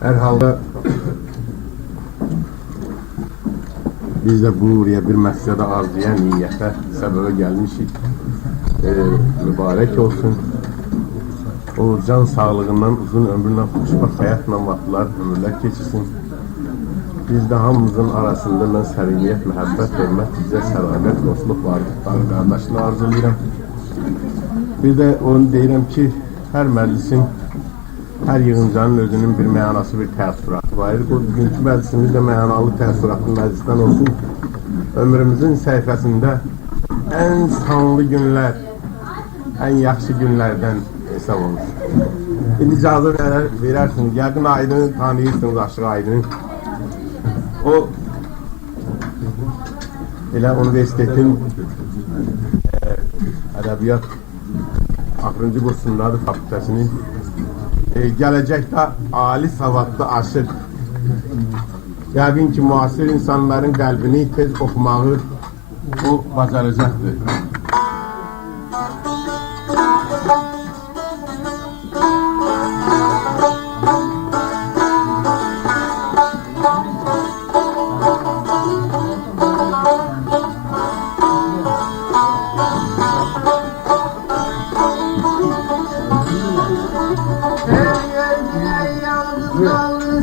Her halda biz de buraya bir mescide arzuya niyete sebebe gelmişik. Mübarek olsun. O can sağlığından, uzun ömründen, hoşbaq hayatla vakitler, ömürler geçirsin. Biz de hamımızın arasında mən səmimiyyət, məhəbbət, hörmət, bizə sədaqət, dostluq var. Qardaşını arzulayıram. Bir də onu deyirəm ki, hər məclisin, hər yığıncanın özünün bir məyanası, bir təəssüratı var. O bugünkü məclisimiz də məyanalı təəssüratlı məclisdən olsun. Ömrümüzün səhifəsində ən sanlı günlər, ən yaxşı günlərdən hesab olur. İcazə verərsiniz, yəqin Aydını tanıyırsınız, Aşıq Aydını. O elə universitetin ədəbiyyat axırıncı kursundadır fakültəsinin. Gələcəkdə ali savadlı aşıq, yəqin ki müasir insanların qəlbini tez oxumağı o bacaracaqdır.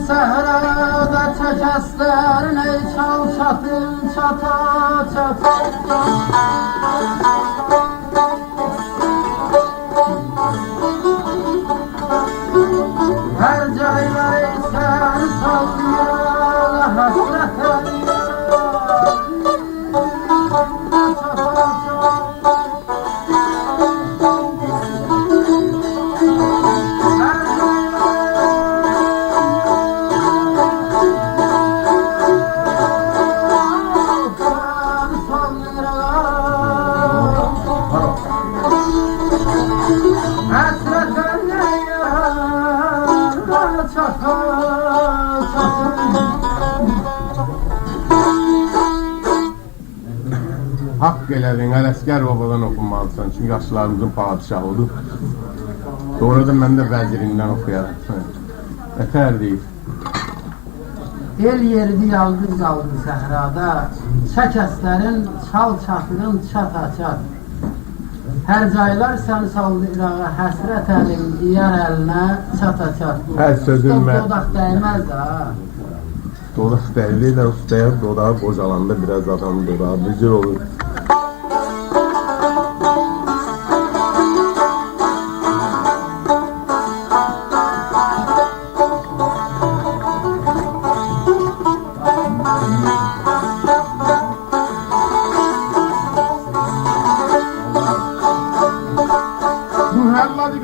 Sahrada çəkəslər, ey çal çatın, çata çata. Hər caylar sən salmaya həsrətən. Haqq elədin, Ələsgər babadan oxunmalısan, çünki yaşlarımızın padişahıdır. Sonra da mən də vəzirindən oxuyarım. Ətər deyil. El yeridi yalqız qaldı səhrada, çəkəslərin, çal çatırın, çata çat. Hər caylar sən saldı İrağa, həsrət əlim, diyar əlinə, çata çat. Hər sözün mən... Dodaq dəyməz də ha. Dodaq dəyli də ustaya, dodağı qocalanda biraz adamın dodağı büzür olur.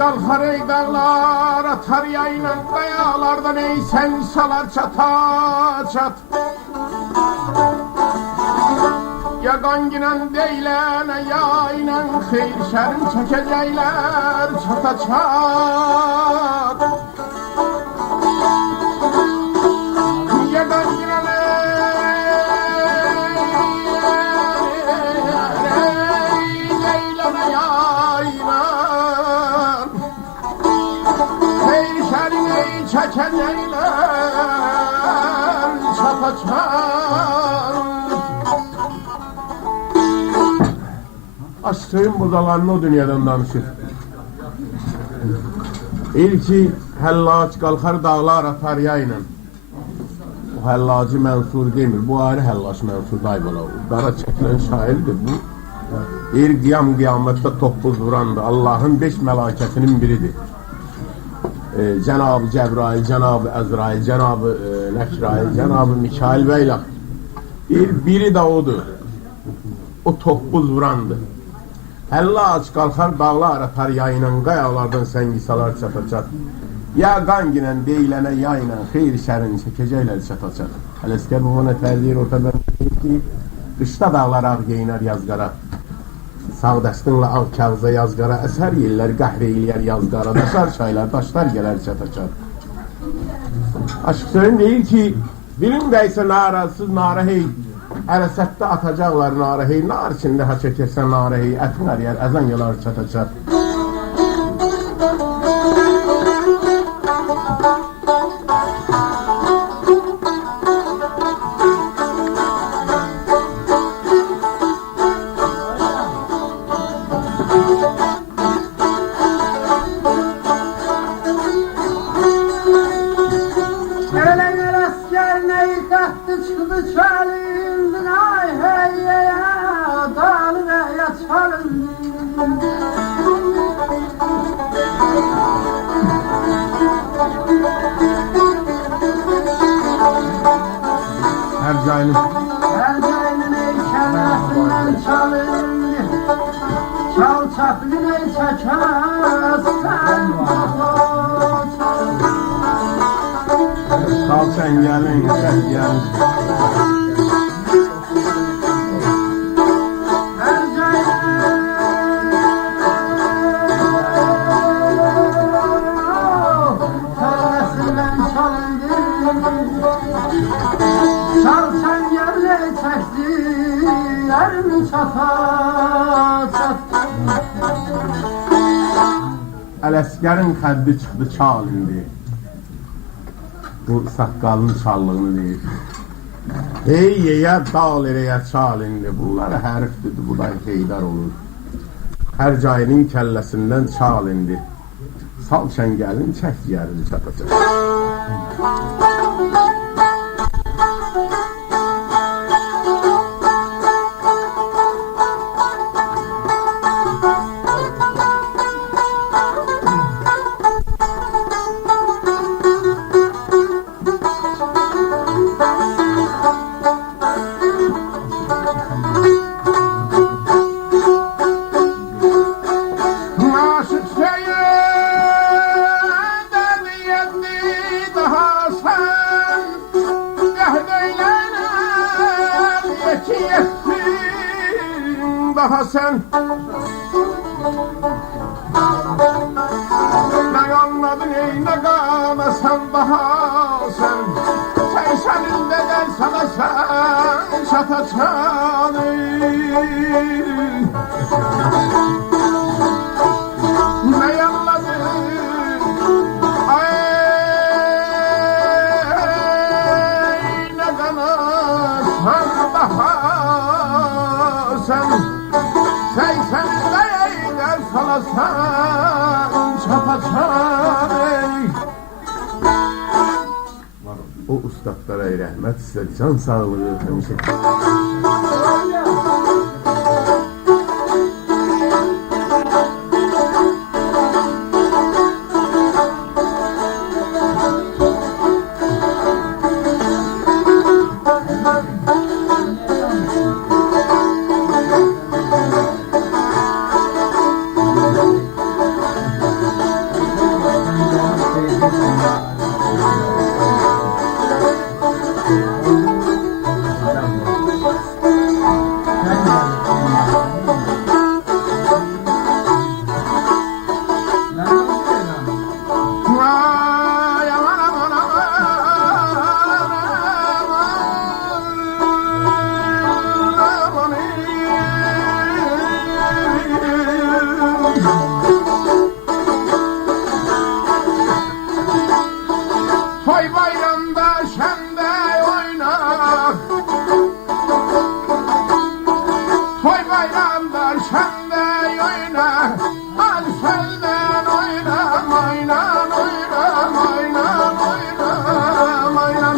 Qalxar ey dağlar, atar yayla qayalardan ey sən salar çata çat. Ya qanginən deylənə yayla xeyr şərin çəkəcəklər çata çat. Ya qanginən deylənə yayla çəkəcəklər çapa-çap. Aşığın buzalarını o dünyadan danışır. İlki həllac qalxar dağlar atar yayla. O həllacı mənsur demir, bu ayrı həllac mənsur dayvana olur. Dara çəkilən şairdir bu. Bir qiyamətdə toppuz vurandır, Allahın 5 məlakətinin biridir. Cenab-ı Cebrail, Cenab-ı Əzrail, Cenab-ı Nəkrail, Cenab-ı Mikail və ilə biri də odur. O toppuz vurandır. Həllac qalxar dağlar atar yayla, qayalardan səngi salar çata-çat. Ya qanginən deyilənə yayla, xeyr şərin çəkəcəklər çata-çat. Ələsgər bu ona tərdir ortadan deyib, qışda dağlar ağ geyinər yazqara. Sağ dəstinlə ağ kağıza yazqara, əsər yellər qəhr eyləyər yazqara, daşar çaylar, daşlar gələr çata-çat. Aşıq Sözün deyir ki, bilim dəysə narazsız narahey, ərəsətdə atacaqlar narahey, nar içində çəkərsən narahey, ətin əriyər, əzən gələr çata-çat. Gelen asker neyi taktı çıktı çalındı, ay hey ya dağlı ya çalındı. Her cayını Her cayının ey kellesinden çalındı, çal çaplın ey çakarsan sal sen gelin, sen gelin. her kellesinden çalındı, çal sen yerle çekti yer mi çata çat. Ələsgərin xəddi çıxdı çal indi. Bu saqqalın çallığını deyir. Hey yeyə dal eləyə çal indi. Bunlar hərfdir, bu da heydar olur. Hər cayının kəlləsindən çal indi. Sal şəngəlin çək yerini çatacaq. Naşıq şeyədən yendi daha sən, qəhd eylənəm yeki etsin daha sən. Nə anladın ey nə qanasan daha sən, sənin dədən sana sən çatacan ne yanladın ay ne kanasan daha sen de eyler salasan çapacan o ustadlara rəhmət sizə can sağlığı həmişə. Toy bayramda şende oyna, toy bayramda şende oyna, al senden oyna, oyna, oyna, oyna, oyna, oyna.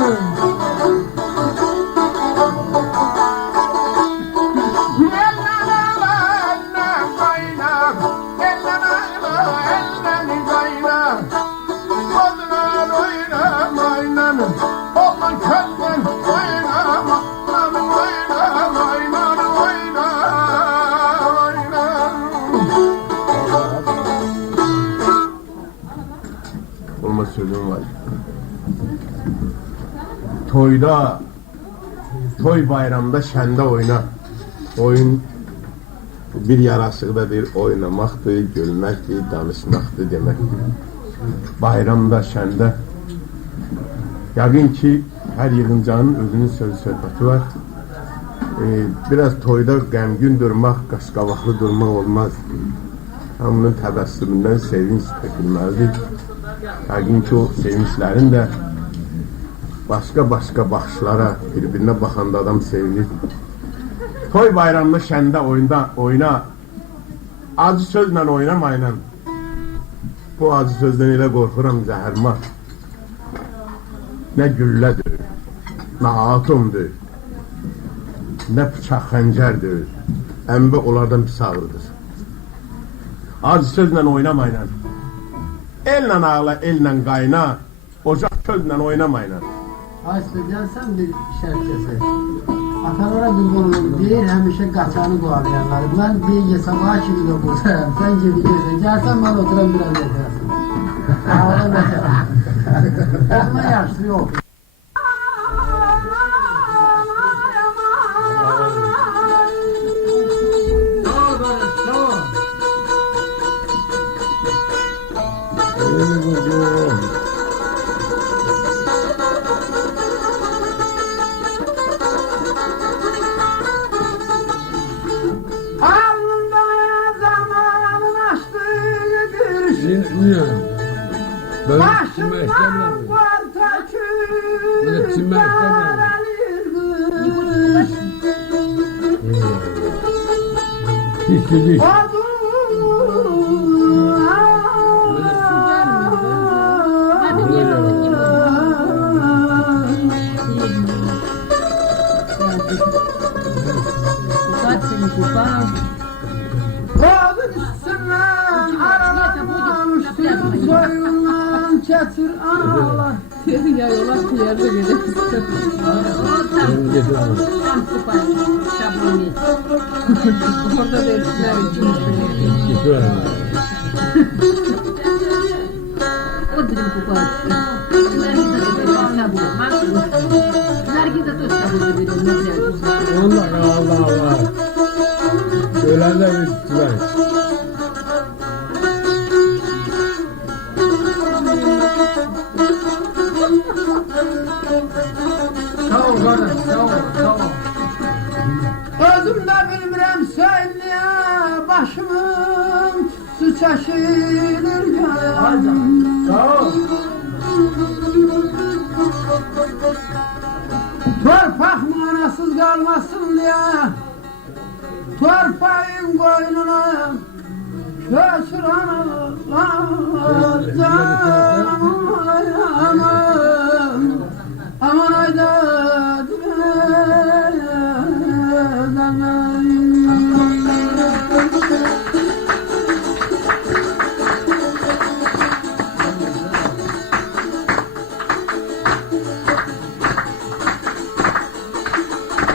Olman kölden oynama, oynama, oynama, oynama. Olmaz sözüm var. Toyda, toy bayramda şende oyna. Oyun bir yarasıqdadır, oynamaqdır, gülməkdir, danışmaqdır deməkdir. Bayramda, şəndə yəqin ki, hər yığıncanın özünün sözü söhbəti var. Biraz toyda qəmgün durmaq, qaşqabaqlı durmaq olmaz. hamının təbəssümündən sevinç tökülməlidir. Yəqin ki, o sevinçlərin də başqa baxışlara, bir-birinə baxanda adam sevinir. Toy bayramda şəndə oyna, acı sözlə oynamayla. Bu acı sözdən elə qorxuram zəhərmar. Nə güllədir, nə atomdur, nə bıçaq xəncərdir, əmbə onlardan pis ağrıdır. Acı sözlə oynamayla, ellə ağla, ellə qayna, ocaq sözlə oynamayla. Ayşe gəlsən bir şərt kəsək. Atalara qurbanlıq deyir, həmişə qaçanı qoğalayanlar. Mən deyir, sabaha kimi də qozaram, sən gedirsən, gəlsən mən oturam biraz yatarsın. Ağla məsələ. Ona yaşlı yox. Niye? Ben çinmek istemiyorum. Ben çinmek istemiyorum. Hiç değil. Soyundan çatır analar. Ya yola yerde gelirsin. Orada da etkiler için. O dilim kupar. Allah. Öğlende gittiler. Sağ ol kardeş, sağ ol. Özüm de bilmirəm söyleye, başımın su çeşilir gönlüm. Sağ ol. Torpaq manasız kalmasın diye, torpağın koynuna köçür analar, canım aman ayda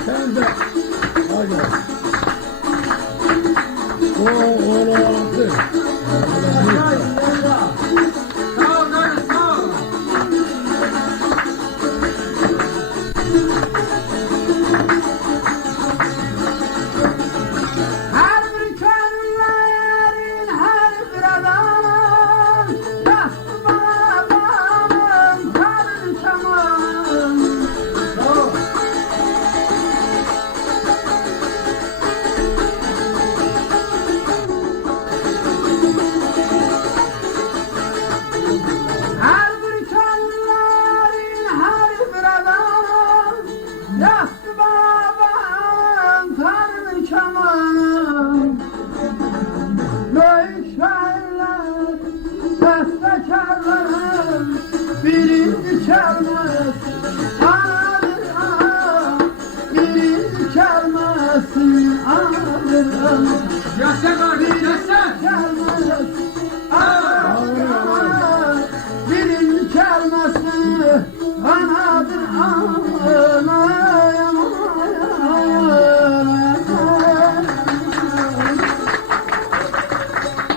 Sen de hadi. Onu aldı. her bir köylülerin her bir adam bastı babamın parçamın. Her bir köylülerin her bir adam bastı babamın parçamın. Büyük şairler, bestekarlar, birinci çalması anadır ana, birinci çalması anadır ana. Ya sen